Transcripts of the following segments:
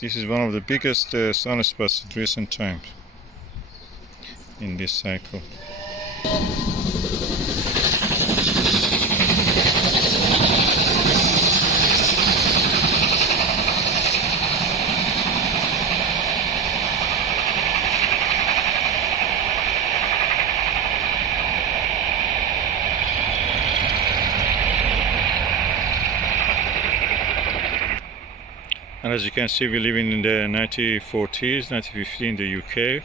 This is one of the biggest sunspots in recent times in this cycle. And as you can see, we're living in the 1940s, 1950 in the UK.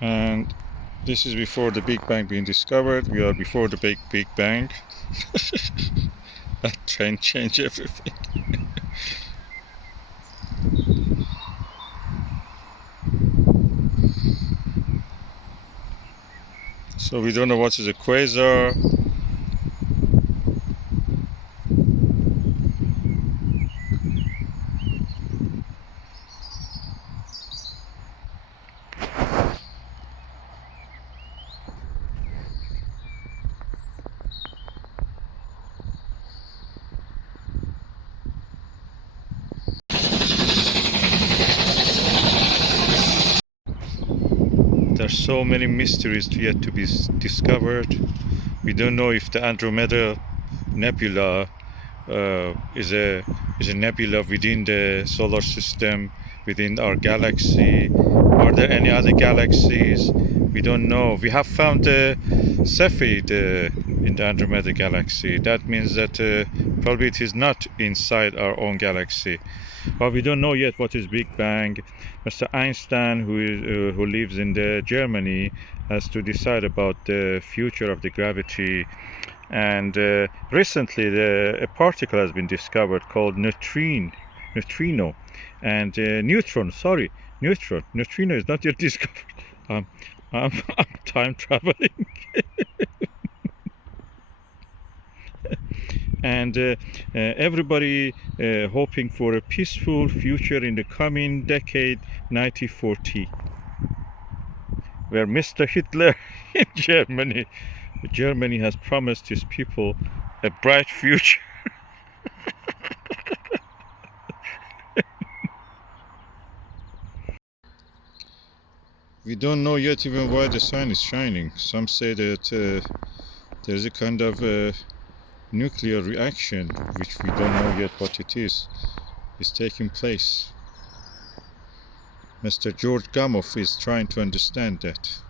And this is before the Big Bang being discovered. We are before the Big Bang. That trend changed everything. So we don't know what is a quasar. There's so many mysteries yet to be discovered. We don't know if the Andromeda Nebula is a nebula within the solar system, within our galaxy. Are there any other galaxies? We don't know. We have found the Cepheid in the Andromeda galaxy. That means that probably it is not inside our own galaxy. But we don't know yet what is Big Bang. Mr. Einstein, who lives in Germany, has to decide about the future of the gravity. And recently, a particle has been discovered called neutrino, and neutron. Sorry, neutron. Neutrino is not yet discovered. I'm time traveling. And everybody hoping for a peaceful future in the coming decade, 1940, where Mr. Hitler in Germany has promised his people a bright future. We don't know yet even why the sun is shining. Some say that there's a kind of nuclear reaction, which we don't know yet what it is taking place. Mr. George Gamow is trying to understand that.